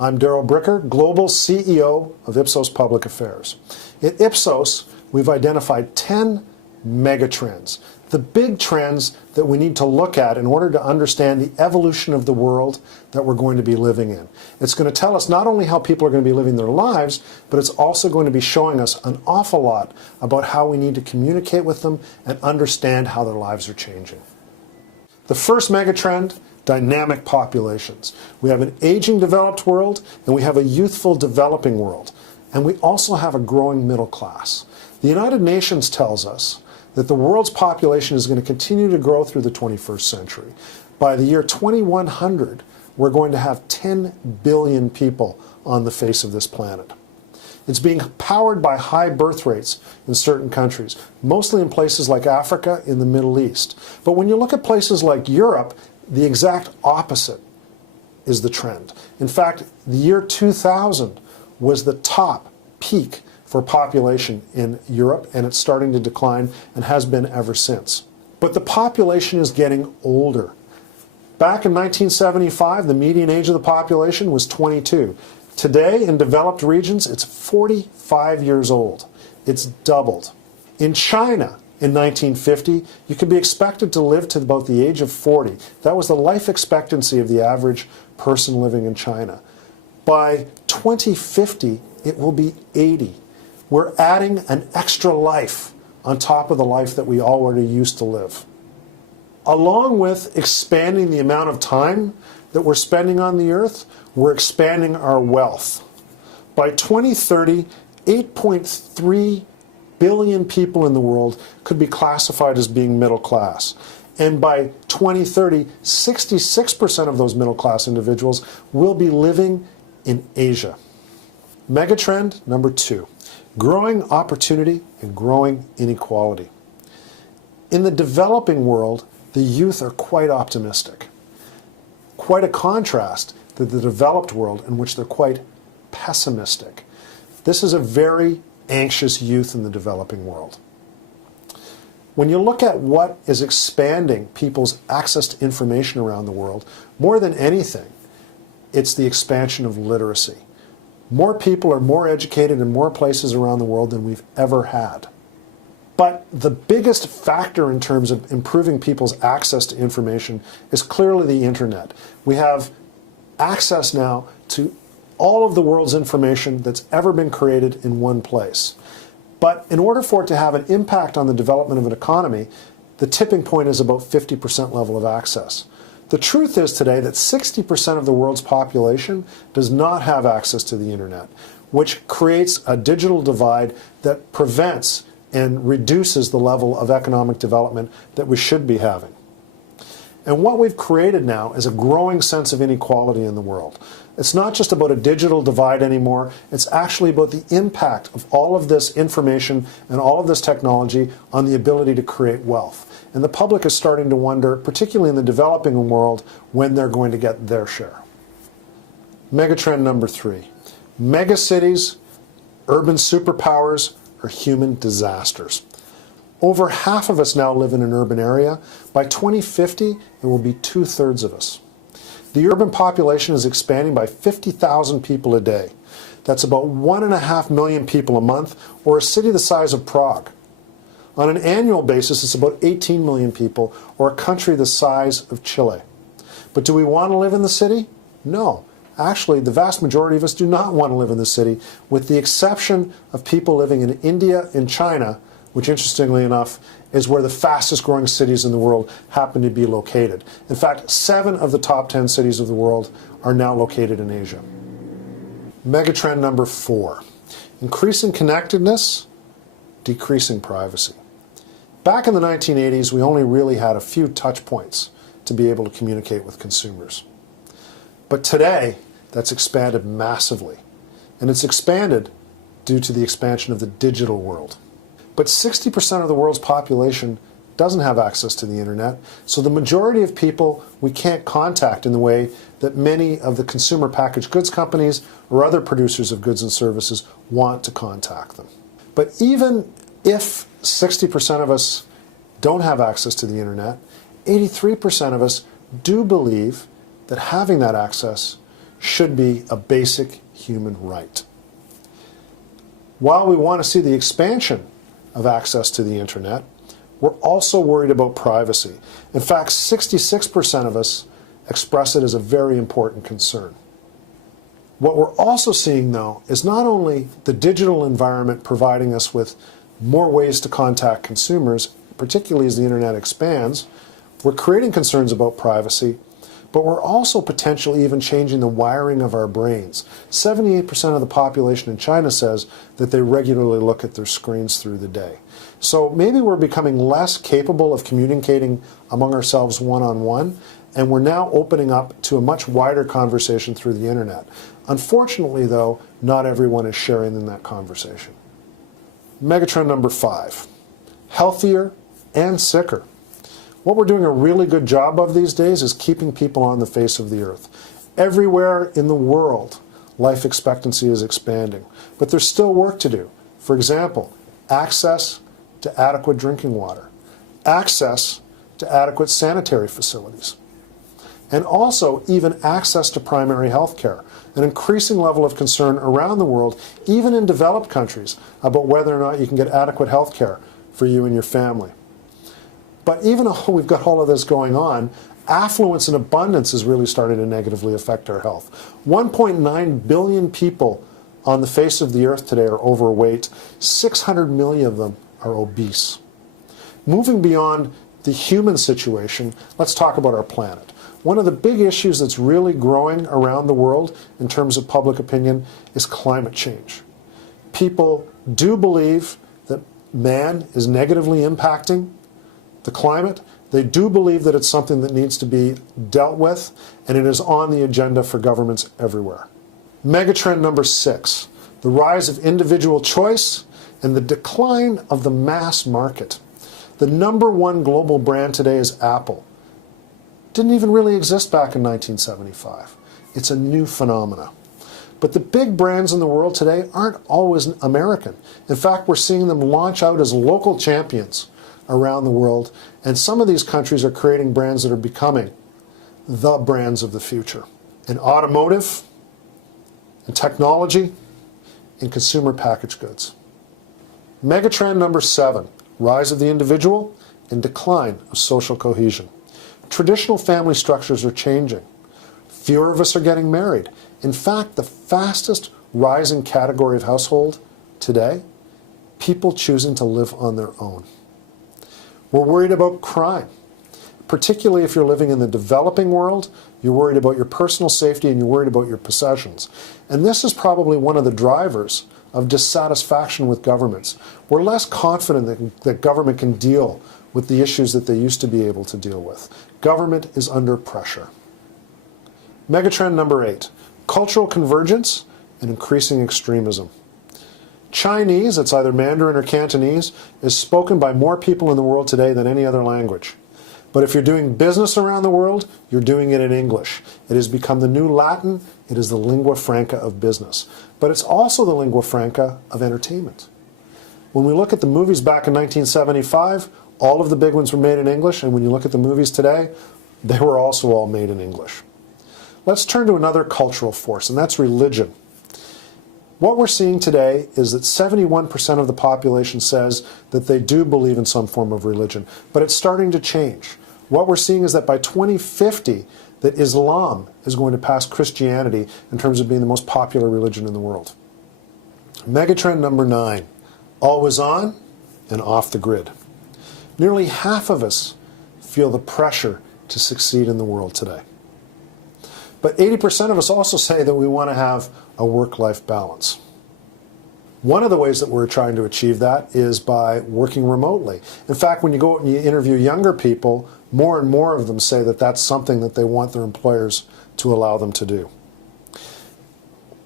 I'm Darrell Bricker, Global CEO of Ipsos Public Affairs. At Ipsos, we've identified 10 megatrends, the big trends that we need to look at in order to understand the evolution of the world that we're going to be living in. It's going to tell us not only how people are going to be living their lives, but it's also going to be showing us an awful lot about how we need to communicate with them and understand how their lives are changing. The first megatrend, dynamic populations. We have an aging developed world and we have a youthful developing world. And we also have a growing middle class. The United Nations tells us that the world's population is going to continue to grow through the 21st century. By the year 2100, we're going to have 10 billion people on the face of this planet. It's being powered by high birth rates in certain countries, mostly in places like Africa, in the Middle East. But when you look at places like Europe, the exact opposite is the trend. In fact, the year 2000 was the top peak for population in Europe, and it's starting to decline and has been ever since. But the population is getting older. Back in 1975, the median age of the population was 22. Today, in developed regions, it's 45 years old. It's doubled. In China, in 1950, you could be expected to live to about the age of 40. That was the life expectancy of the average person living in China. By 2050, it will be 80. We're adding an extra life on top of the life that we already used to live. Along with expanding the amount of time that we're spending on the earth, we're expanding our wealth. By 2030, 8.3 billion people in the world could be classified as being middle class. And by 2030, 66% of those middle class individuals will be living in Asia. Megatrend number 2, growing opportunity and growing inequality. In the developing world, the youth are quite optimistic. Quite a contrast to the developed world in which they're quite pessimistic. This is a very anxious youth in the developing world. When you look at what is expanding people's access to information around the world, more than anything, it's the expansion of literacy. More people are more educated in more places around the world than we've ever had. But the biggest factor in terms of improving people's access to information is clearly the internet. We have access now to all of the world's information that's ever been created in one place. But in order for it to have an impact on the development of an economy, the tipping point is about 50% level of access. The truth is today that 60% of the world's population does not have access to the internet, which creates a digital divide that prevents and reduces the level of economic development that we should be having. And what we've created now is a growing sense of inequality in the world. It's not just about a digital divide anymore, it's actually about the impact of all of this information and all of this technology on the ability to create wealth. And the public is starting to wonder, particularly in the developing world, when they're going to get their share. Megatrend number 3, megacities, urban superpowers, or human disasters. Over half of us now live in an urban area. By 2050, it will be 2/3 of us. The urban population is expanding by 50,000 people a day. That's about 1.5 million people a month, or a city the size of Prague. On an annual basis, it's about 18 million people, or a country the size of Chile. But do we want to live in the city? No. Actually, the vast majority of us do not want to live in the city, with the exception of people living in India and China, which interestingly enough is where the fastest growing cities in the world happen to be located. In fact, 7 of the top 10 cities of the world are now located in Asia. Megatrend number 4, increasing connectedness, decreasing privacy. Back in the 1980s, we only really had a few touch points to be able to communicate with consumers. But today, that's expanded massively. And it's expanded due to the expansion of the digital world. But 60% of the world's population doesn't have access to the internet, so the majority of people we can't contact in the way that many of the consumer packaged goods companies or other producers of goods and services want to contact them. But even if 60% of us don't have access to the internet, 83% of us do believe that having that access should be a basic human right. While we want to see the expansion of access to the internet, we're also worried about privacy. In fact, 66% of us express it as a very important concern. What we're also seeing, though, is not only the digital environment providing us with more ways to contact consumers, particularly as the internet expands, we're creating concerns about privacy, but we're also potentially even changing the wiring of our brains. 78% of the population in China says that they regularly look at their screens through the day. So maybe we're becoming less capable of communicating among ourselves one-on-one, and we're now opening up to a much wider conversation through the internet. Unfortunately, though, not everyone is sharing in that conversation. Megatrend number 5, healthier and sicker. What we're doing a really good job of these days is keeping people on the face of the earth. Everywhere in the world, life expectancy is expanding, but there's still work to do. For example, access to adequate drinking water, access to adequate sanitary facilities, and also even access to primary health care. An increasing level of concern around the world, even in developed countries, about whether or not you can get adequate health care for you and your family. But even though we've got all of this going on, affluence and abundance is really starting to negatively affect our health. 1.9 billion people on the face of the earth today are overweight. 600 million of them are obese. Moving beyond the human situation, let's talk about our planet. One of the big issues that's really growing around the world in terms of public opinion is climate change. People do believe that man is negatively impacting the climate. They do believe that it's something that needs to be dealt with, and it is on the agenda for governments everywhere. Megatrend number 6, the rise of individual choice and the decline of the mass market. The number one global brand today is Apple. Didn't even really exist back in 1975. It's a new phenomena. But the big brands in the world today aren't always American. In fact, we're seeing them launch out as local champions around the world, and some of these countries are creating brands that are becoming the brands of the future. In automotive, in technology, in consumer packaged goods. Megatrend number 7, rise of the individual and decline of social cohesion. Traditional family structures are changing. Fewer of us are getting married. In fact, the fastest rising category of household today, people choosing to live on their own. We're worried about crime, particularly if you're living in the developing world. You're worried about your personal safety and you're worried about your possessions. And this is probably one of the drivers of dissatisfaction with governments. We're less confident that government can deal with the issues that they used to be able to deal with. Government is under pressure. Megatrend number 8, cultural convergence and increasing extremism. Chinese, it's either Mandarin or Cantonese, is spoken by more people in the world today than any other language. But if you're doing business around the world, you're doing it in English. It has become the new Latin. It is the lingua franca of business. But it's also the lingua franca of entertainment. When we look at the movies back in 1975, all of the big ones were made in English, and when you look at the movies today, they were also all made in English. Let's turn to another cultural force, and that's religion. What we're seeing today is that 71% of the population says that they do believe in some form of religion, but it's starting to change. What we're seeing is that by 2050, that Islam is going to pass Christianity in terms of being the most popular religion in the world. Megatrend number 9, always on and off the grid. Nearly half of us feel the pressure to succeed in the world today. But 80% of us also say that we want to have a work-life balance. One of the ways that we're trying to achieve that is by working remotely. In fact, when you go out and you interview younger people, more and more of them say that that's something that they want their employers to allow them to do.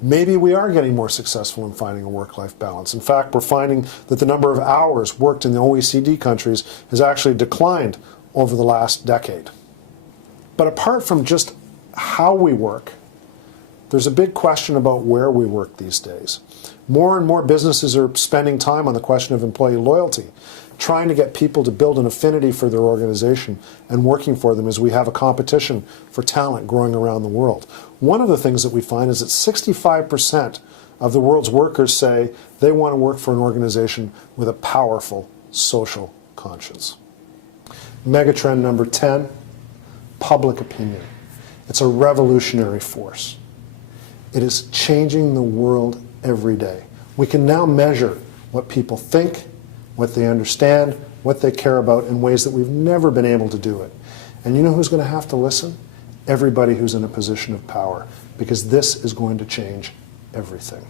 Maybe we are getting more successful in finding a work-life balance. In fact, we're finding that the number of hours worked in the OECD countries has actually declined over the last decade. But apart from just how we work, there's a big question about where we work these days. More and more businesses are spending time on the question of employee loyalty. trying to get people to build an affinity for their organization and working for them as we have a competition for talent growing around the world. One of the things that we find is that 65% of the world's workers say they want to work for an organization with a powerful social conscience. Megatrend number 10, public opinion. It's a revolutionary force. It is changing the world every day. We can now measure what people think, what they understand, what they care about in ways that we've never been able to do it. And you know who's going to have to listen? Everybody who's in a position of power, because this is going to change everything.